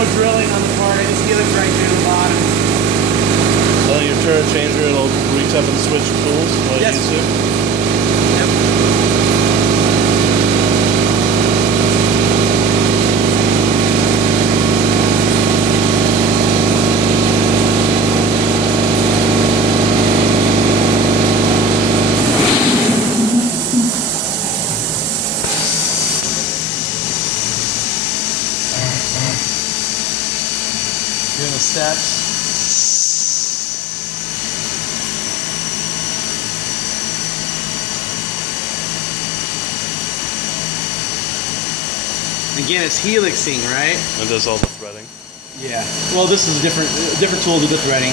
no drilling on the part. I just helix right through the bottom. So your turret changer, it'll reach up and switch tools when it needs to? Yep. Doing the steps. Again, it's helixing, right? It does all the threading. Yeah. Well, this is a different tool to do the threading.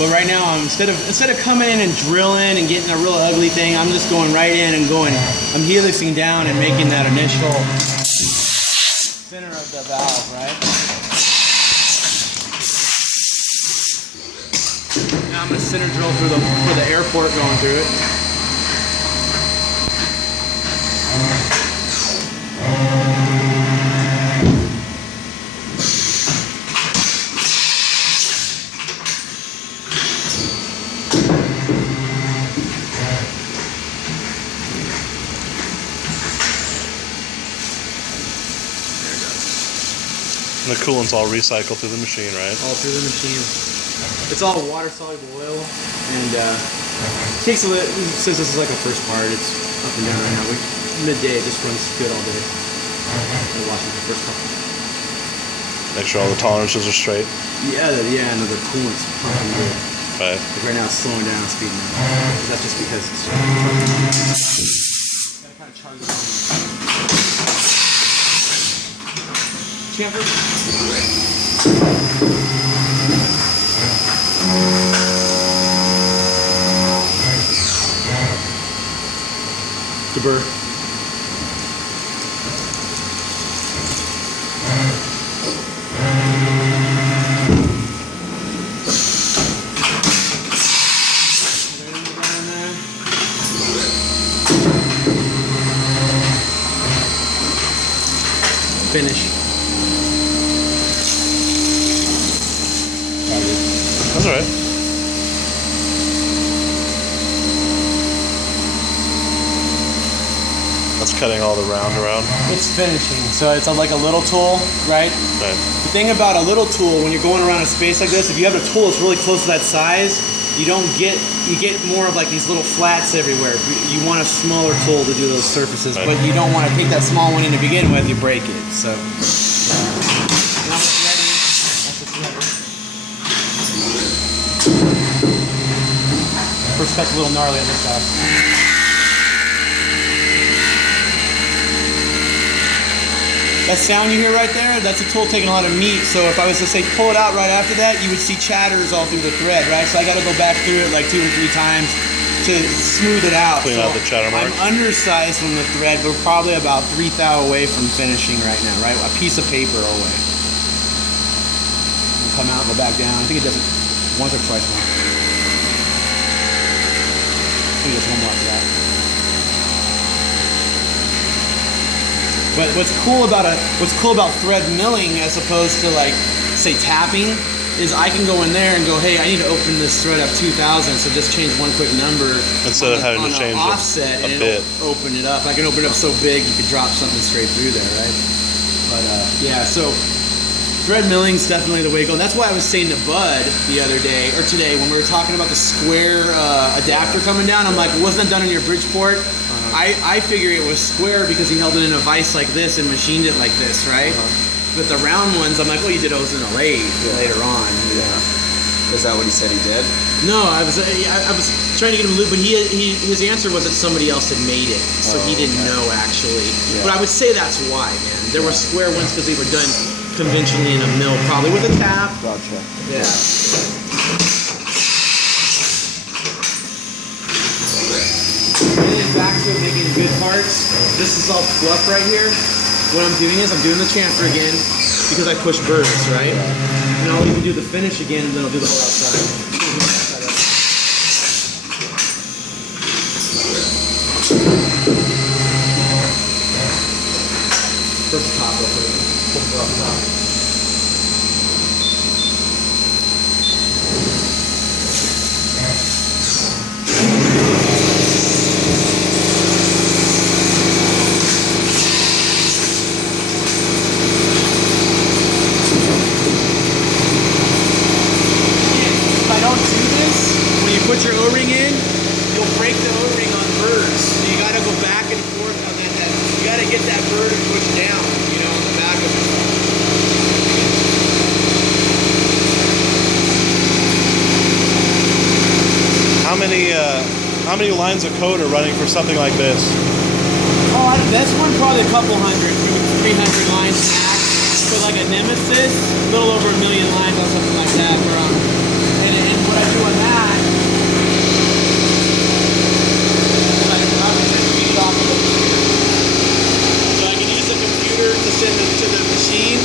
But right now, instead of coming in and drilling and getting a real ugly thing, I'm just going right in and going. I'm helixing down and making that initial center of the valve, right? Now I'm going to center drill for the airport going through it. And the coolant's all recycled through the machine, right? All through the machine. It's all water-soluble oil, and takes a little. Since this is like a first part, it's up and down right now. Midday, it just runs good all day. We'll watch it the first part. Make sure all the tolerances are straight. Yeah, and the coolant's pumping good. Right. Like right now, it's slowing down, speeding up. That's just because it's. Gotta kind of charge it on. Chamfer. The bird. Finish. That's alright. That's cutting all the round around. It's finishing, so it's like a little tool, right? Right. The thing about a little tool, when you're going around a space like this, if you have a tool that's really close to that size, you get more of like these little flats everywhere. You want a smaller tool to do those surfaces, right. But you don't want to take that small one in to begin with, you break it. So. First cut's a little gnarly on this side. That sound you hear right there, that's a tool taking a lot of meat. So if I was to say pull it out right after that, you would see chatters all through the thread, right? So I got to go back through it like 2 or 3 times to smooth it out. Clean out the chatter marks. I'm undersized from the thread, but probably about 3 thou away from finishing right now, right? A piece of paper away. We'll come out and go back down. I think it does it once or twice more. I think there's one more after that. But what's cool about thread milling as opposed to like say tapping is I can go in there and go, hey, I need to open this thread up 2000, so just change one quick number instead of having to change offset a bit. Open it up. I can open it up so big you could drop something straight through there, right? But yeah, so thread milling's definitely the way to go. And that's why I was saying to Bud the other day or today when we were talking about the square adapter coming down. I'm like, wasn't that done in your Bridgeport? I figure it was square because he held it in a vise like this and machined it like this, right? But the round ones, I'm like, well, you did those in a lathe later on. Yeah. Is that what he said he did? No, I was trying to get him a loop, but his answer was that somebody else had made it, so he didn't know actually. Yeah. But I would say that's why, man. There were square ones because they were done conventionally in a mill, probably with a tap. Gotcha. Yeah. And then back to making good parts. This is all fluff right here. What I'm doing is I'm doing the chamfer again because I push burrs, right? And I'll even do the finish again and then I'll do the whole outside. First top real quick. Pull it off top. put your O-ring in, you'll break the O-ring on birds. So you gotta go back and forth on that. You gotta get that bird and push down, you know, on the back of it. How many lines of code are running for something like this? Oh, that's one probably a couple hundred, 300 lines max. For like a Nemesis, a little over 1 million lines on something like that. And what I do on that, I just read it off of the computer. So I can use the computer to send it to the machine.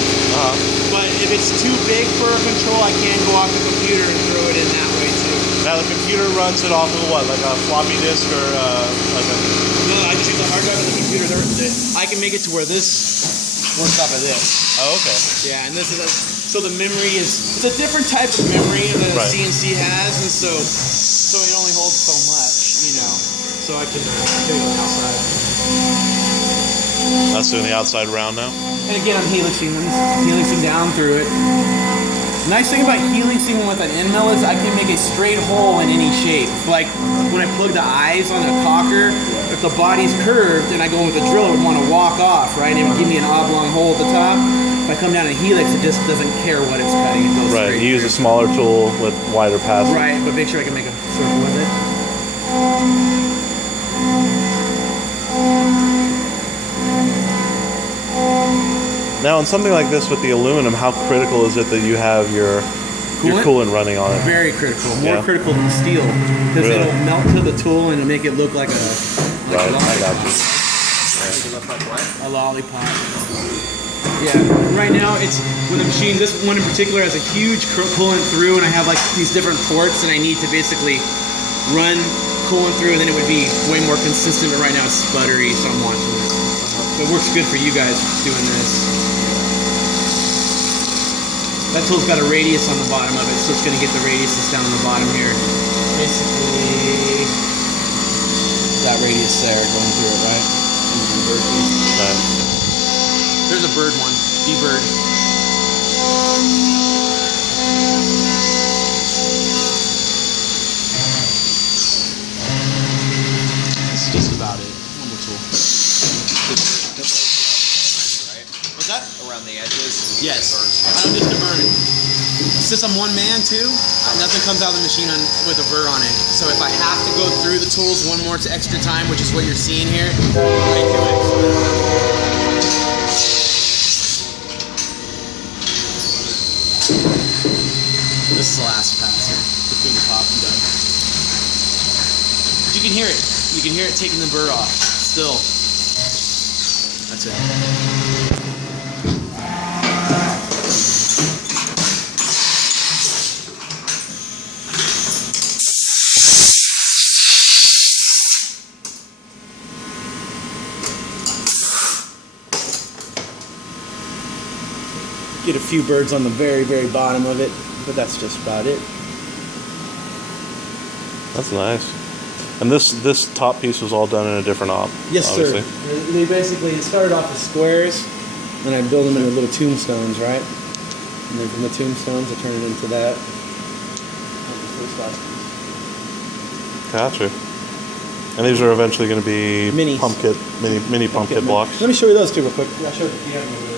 But if it's too big for a control, I can go off the computer and throw it in that way too. Now the computer runs it off of what, like a floppy disk or like a... No, I just use the hard drive of the computer. I can make it to where this works off of this. Oh, okay. Yeah, and this is so the memory it's a different type of memory that a CNC has, and so it only holds so much, you know. So I can do it on the outside. That's doing the outside round now. And again, I'm helixing down through it. Nice thing about helixing with an end mill is I can make a straight hole in any shape. Like when I plug the eyes on a cocker, if the body's curved and I go in with a drill, it would want to walk off, right? And it would give me an oblong hole at the top. If I come down a helix, it just doesn't care what it's cutting. It goes straight. Right, you use a smaller tool with wider passes. Right, but make sure I can make a circle with it. Now, on something like this with the aluminum, how critical is it that you have your coolant running on it? Very critical. More critical than steel. Because it'll melt to the tool and it'll make it look like a I got you. A lollipop. Yeah, right now it's with the machine. This one in particular has a huge coolant through, and I have like these different ports, and I need to basically run coolant through, and then it would be way more consistent. But right now it's sputtery, so I'm watching it. So it works good for you guys doing this. That tool's got a radius on the bottom of it, so it's going to get the radius that's down on the bottom here. Basically, that radius there going through it, right? Right. There's a bird one, D-bird. That's just about it. One more tool. What's that? Around the edges. Yes. I don't just a burn. Since I'm one man too, nothing comes out of the machine with a burr on it. So if I have to go through the tools one more extra time, which is what you're seeing here, I do it. This is the last pass here between the top and done. But you can hear it. You can hear it taking the burr off. Still. That's it. Get a few birds on the very, very bottom of it, but that's just about it. That's nice. And this top piece was all done in a different op. Yes, obviously. sir. They basically started off as squares, and I built them into little tombstones, right? And then from the tombstones, I turned it into that. Gotcha. And these are eventually going to be Minis. mini pump kit blocks. Let me show you those two real quick. I showed you the other one.